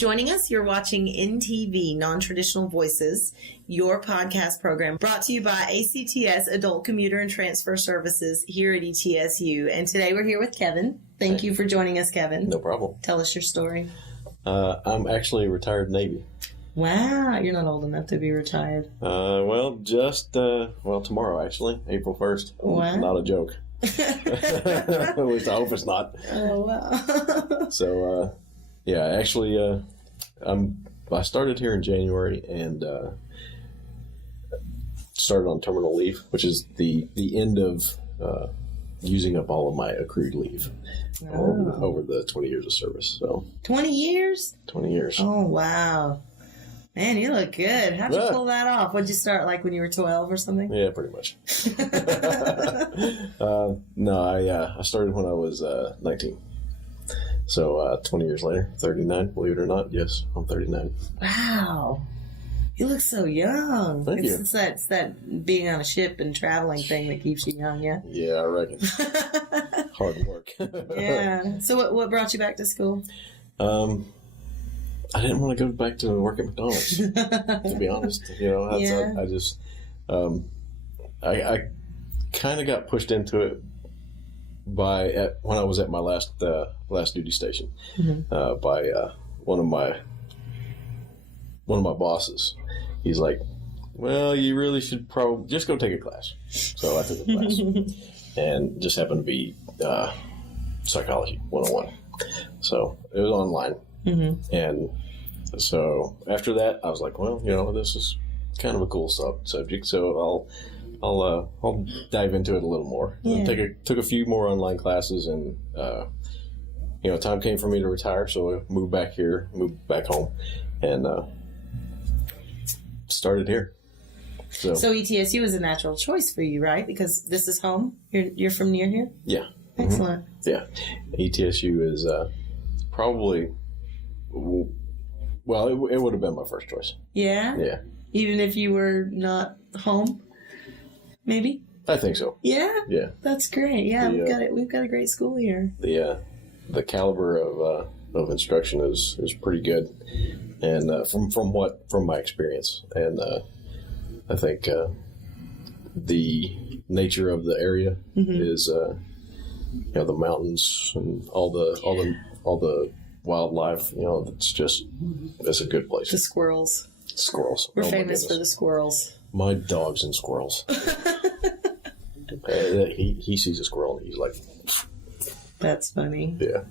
joining us. You're watching NTV, Non-Traditional Voices, your podcast program brought to you by ACTS, Adult Commuter and Transfer Services here at ETSU. And today we're here with Kevin. Thank you for joining us, Kevin. No problem. Tell us your story. I'm actually a retired Navy. Wow, you're not old enough to be retired. Tomorrow, actually, April 1st. Wow. Not a joke. At least I hope it's not. Oh, wow. So, actually, I started here in January and started on terminal leave, which is the end of using up all of my accrued leave over the 20 years of service. So 20 years? 20 years. Oh, wow. Man, you look good. How'd you pull that off? Would you start like when you were 12 or something? Yeah, pretty much. I started when I was 19. So 20 years later, 39, believe it or not. Yes, I'm 39. Wow. You look so young. Thank you. It's that being on a ship and traveling thing that keeps you young, yeah? Yeah, I reckon. Hard work. Yeah. So what brought you back to school? I didn't want to go back to work at McDonald's, to be honest. I kind of got pushed into it when I was at my last duty station by one of my bosses. He's like, "Well, you really should probably just go take a class." So I took a class, and just happened to be psychology 101. So it was online. Mm-hmm. And so after that, I was like, well, this is kind of a cool subject, so I'll dive into it a little more. Yeah. Took a few more online classes, and time came for me to retire, so I moved back home, and started here. So ETSU is a natural choice for you, right? Because this is home. You're from near here. Yeah. Excellent. Mm-hmm. Yeah, ETSU is probably. Well, it would have been my first choice. Yeah? Yeah. Even if you were not home, maybe? I think so. Yeah? Yeah. That's great. Yeah, we've got a great school here. The caliber of instruction is pretty good, and from my experience, and I think the nature of the area is the mountains and all the wildlife, it's a good place. The squirrels. Squirrels. We're famous for the squirrels. My dogs and squirrels. He sees a squirrel and he's like, that's funny. Yeah.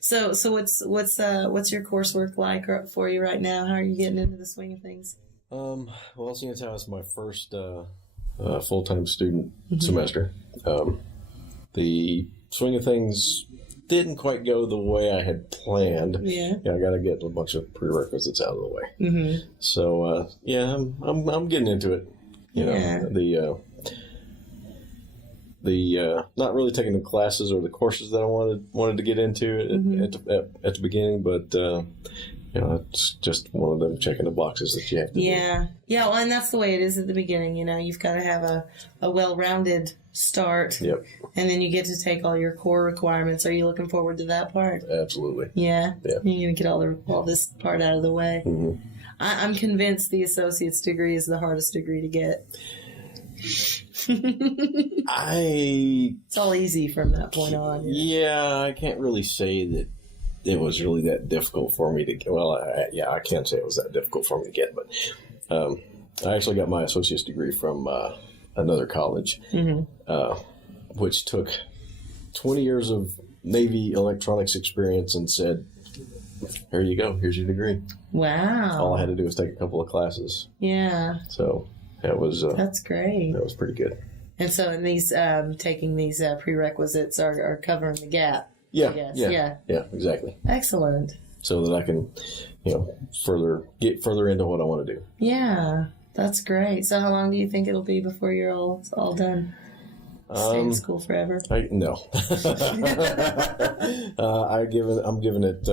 So what's your coursework like for you right now? How are you getting into the swing of things? Well, seeing as how it's my first full-time student semester, the swing of things didn't quite go the way I had planned. Yeah. I got to get a bunch of prerequisites out of the way. Mm-hmm. So I'm getting into it. The not really taking the classes or the courses that I wanted to get into at the beginning, but it's just one of them checking the boxes that you have to do. Yeah, well, and that's the way it is at the beginning. You've got to have a well-rounded start. Yep. And then you get to take all your core requirements. Are you looking forward to that part? Absolutely. Yeah. Yeah. You're going to get all this part out of the way. Mm-hmm. I'm convinced the associate's degree is the hardest degree to get. It's all easy from that point on. Yeah, I can't really say that it was really that difficult for me to get. Well, I can't say it was that difficult for me to get, but I actually got my associate's degree from another college, which took 20 years of Navy electronics experience and said, here you go, here's your degree. Wow. All I had to do was take a couple of classes. Yeah. So that was... that's great. That was pretty good. And so in these, taking these prerequisites are covering the gap. Yeah, I guess. Yeah, exactly. Excellent. So that I can, get further into what I want to do. Yeah, that's great. So how long do you think it'll be before you're all done? Stay in school forever? No. I'm giving it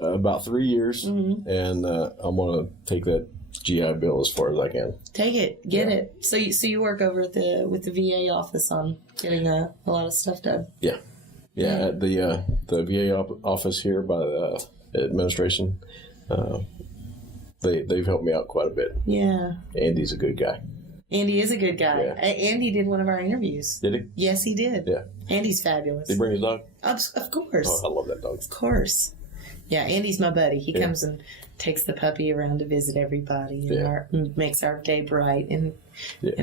about 3 years, and I'm going to take that GI Bill as far as I can. Take it, get it. So you work over at with the VA office on getting a lot of stuff done. Yeah. At the VA office here by the administration, they've helped me out quite a bit. Yeah. Andy's a good guy. Andy is a good guy. Yeah. Andy did one of our interviews. Did he? Yes, he did. Yeah. Andy's fabulous. Did he bring his dog? Of course. Oh, I love that dog. Of course. Yeah, Andy's my buddy. He Yeah. comes and takes the puppy around to visit everybody and makes our day bright in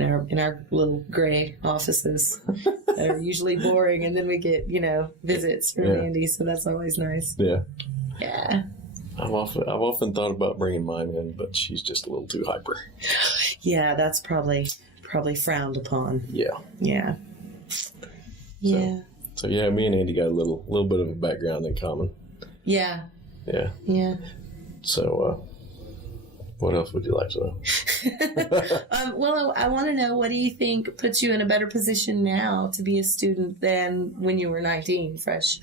our little gray offices that are usually boring, and then we get visits from Andy, so that's always nice. Yeah. Yeah. I've often thought about bringing mine in, but she's just a little too hyper. Yeah, that's probably frowned upon. Yeah. Yeah. Yeah. So yeah, me and Andy got a little bit of a background in common. Yeah. Yeah. Yeah. So, what else would you like to know? Well, I want to know, what do you think puts you in a better position now to be a student than when you were 19, fresh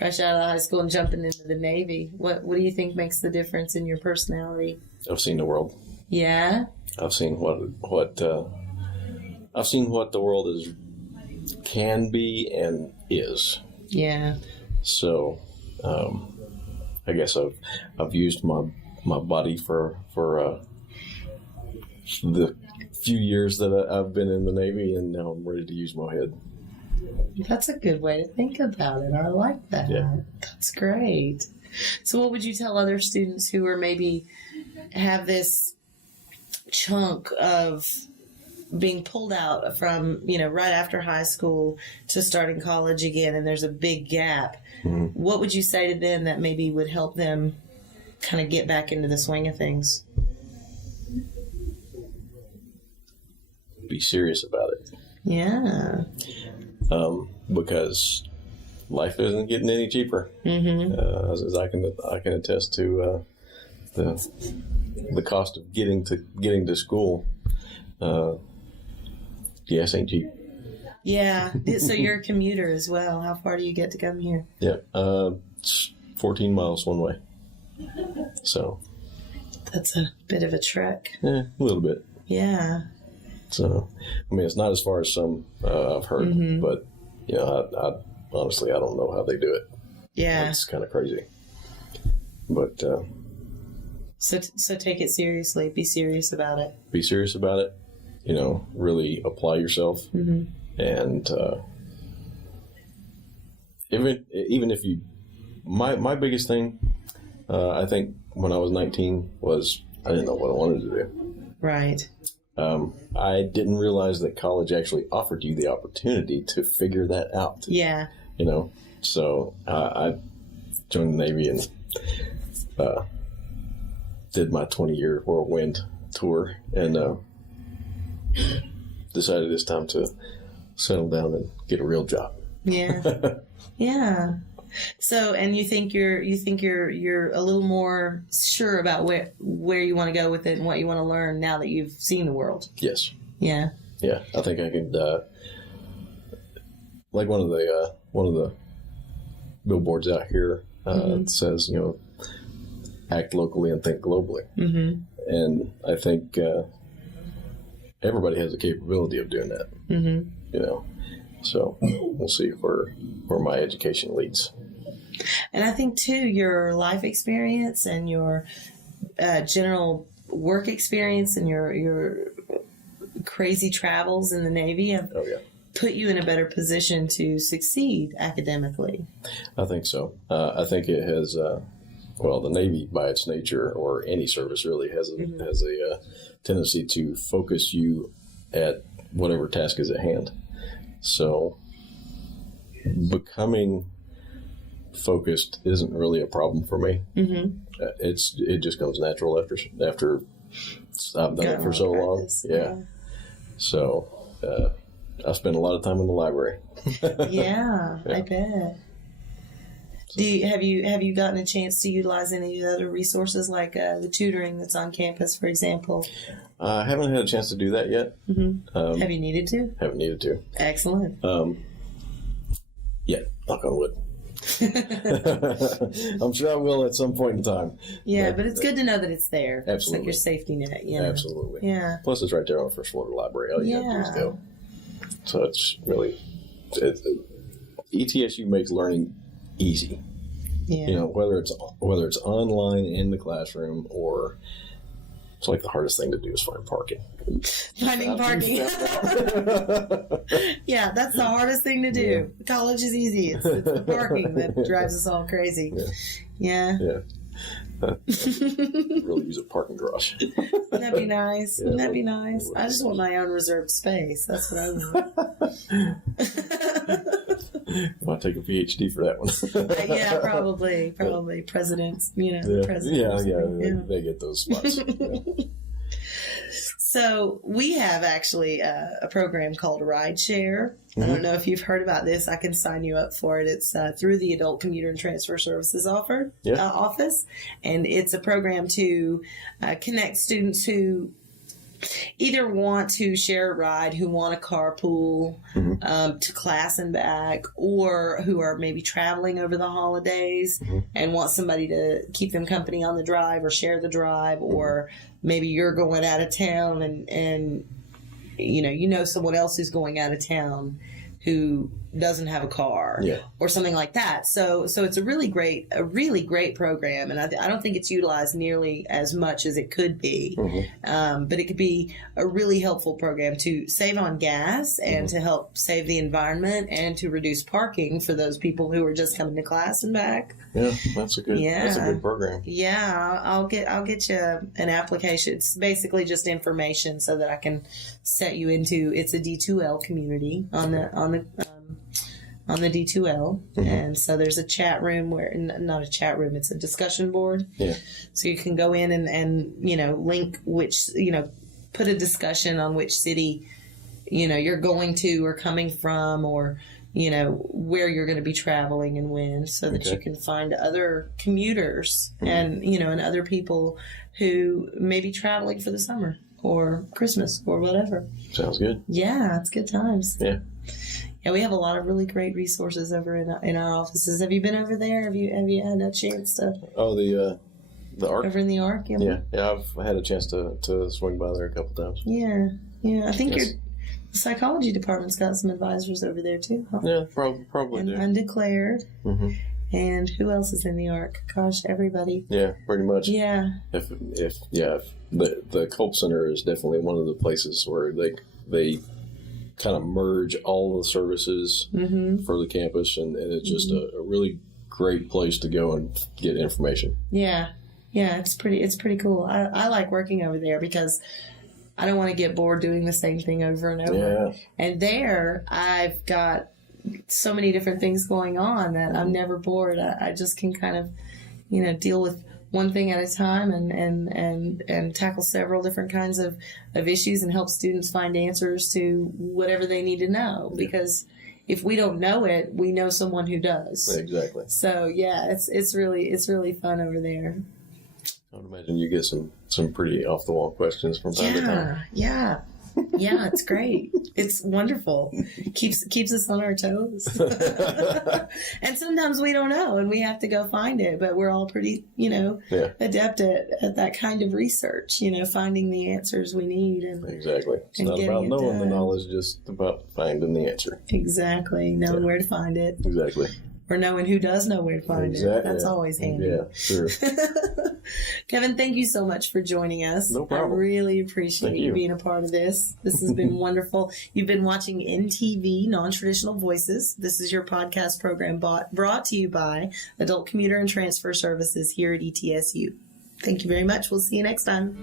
out of high school and jumping into the Navy? What do you think makes the difference in your personality? I've seen the world. Yeah. I've seen what the world can be and is. Yeah. So, I guess I've used my body for the few years that I've been in the Navy, and now I'm ready to use my head. That's a good way to think about it. I like that. Yeah. That's great. So what would you tell other students who are maybe have this chunk of being pulled out from, right after high school to starting college again, and there's a big gap? Mm-hmm. What would you say to them that maybe would help them kind of get back into the swing of things? Be serious about it. Yeah. Because life isn't getting any cheaper. Mm-hmm. As I can attest to the cost of getting to school. Gas ain't cheap. Yeah. So you're a commuter as well. How far do you get to come here? Yeah. It's 14 miles one way. So. That's a bit of a trek. A little bit. Yeah. So, I mean, it's not as far as some I've heard, Mm-hmm. but I honestly, I don't know how they do it. Yeah. It's kind of crazy. But so take it seriously. Be serious about it. Be serious about it. Really apply yourself, Mm-hmm. and even if you, my biggest thing, I think when I was 19 was I didn't know what I wanted to do. Right. I didn't realize that college actually offered you the opportunity to figure that out. Yeah. So I joined the Navy and did my 20-year whirlwind tour, and decided it's time to settle down and get a real job. Yeah. Yeah. So, and you think you're a little more sure about where you want to go with it and what you want to learn now that you've seen the world. Yes. Yeah. Yeah. I think I could, like one of the billboards out here Mm-hmm. says, act locally and think globally. Mm-hmm. And I think everybody has the capability of doing that. Mm-hmm. So we'll see where my education leads. And I think too, your life experience and your general work experience and your crazy travels in the Navy have put you in a better position to succeed academically. I think so. I think it has. The Navy, by its nature, or any service really, has a tendency to focus you at whatever task is at hand. So becoming focused isn't really a problem for me. Mm-hmm. It just comes natural after I've done it for so long. Yeah. So I spend a lot of time in the library. Yeah, I bet. Have you gotten a chance to utilize any of the other resources like the tutoring that's on campus, for example? I haven't had a chance to do that yet. Mm-hmm. Have you needed to? Haven't needed to. Excellent. Yeah, knock on wood. I'm sure I will at some point in time. Yeah, but it's good to know that it's there. Absolutely. It's like your safety net. Absolutely. Yeah. Plus, it's right there on the first floor of the library. All you have to do is go. So it's really... ETSU makes learning easy. Yeah. You know, whether it's online in the classroom or it's like the hardest thing to do is find parking. Finding parking. Yeah, that's the hardest thing to do. Yeah. College is easy. It's the parking that drives us all crazy. Yeah. Really use a parking garage. Wouldn't that be nice? Wouldn't that be nice? I just want my own reserved space. That's what I want. Might take a PhD for that one. Yeah, probably presidents. You know, presidents. Yeah. They get those spots. So we have actually a program called Rideshare. I don't know if you've heard about this. I can sign you up for it. It's through the Adult Commuter and Transfer Services office. And it's a program to connect students who either want to share a ride, who want to carpool to class and back, or who are maybe traveling over the holidays and want somebody to keep them company on the drive or share the drive, or maybe you're going out of town and you know someone else who's going out of town who doesn't have a car or something like that. So it's a really great program, and I don't think it's utilized nearly as much as it could be. But it could be a really helpful program to save on gas and to help save the environment and to reduce parking for those people who are just coming to class and back. Yeah, that's a good program. Yeah, I'll get you an application. It's basically just information so that I can set you into. It's a D2L community on the D2L, and so there's a chat room not a chat room, it's a discussion board. Yeah. So you can go in and link which put a discussion on which city you're going to or coming from, or where you're going to be traveling and when, so that you can find other commuters and and other people who may be traveling for the summer or Christmas or whatever. Sounds good. Yeah, it's good times. Yeah. Yeah, we have a lot of really great resources over in our offices. Have you been over there? Have you had a chance to? Oh, the ARC. Over in the ARC, yeah. I've had a chance to swing by there a couple times. Yeah. I think the psychology department's got some advisors over there too. Huh? Yeah, probably. And Undeclared. And who else is in the ARC? Gosh, everybody. Yeah, pretty much. Yeah. If the Culp Center is definitely one of the places where they kind of merge all the services for the campus, and it's just a really great place to go and get information. Yeah, it's pretty cool. I like working over there because I don't want to get bored doing the same thing over and over. Yeah. And there, I've got so many different things going on that I'm never bored. I just can kind of, deal with one thing at a time and tackle several different kinds of issues and help students find answers to whatever they need to know. Because if we don't know it, we know someone who does. Exactly. So yeah, it's really fun over there. I would imagine you get some pretty off the wall questions from time to time. Yeah, it's great. It's wonderful. Keeps us on our toes. And sometimes we don't know, and we have to go find it. But we're all pretty, adept at that kind of research. Finding the answers we need. Exactly. It's not about knowing the knowledge, just about finding the answer. Exactly. Knowing where to find it. Exactly. Or knowing who does know where to find it. That's always handy. Yeah, sure. Kevin, thank you so much for joining us. No problem. I really appreciate you being a part of this. This has been wonderful. You've been watching NTV, Non-Traditional Voices. This is your podcast program brought to you by Adult Commuter and Transfer Services here at ETSU. Thank you very much. We'll see you next time.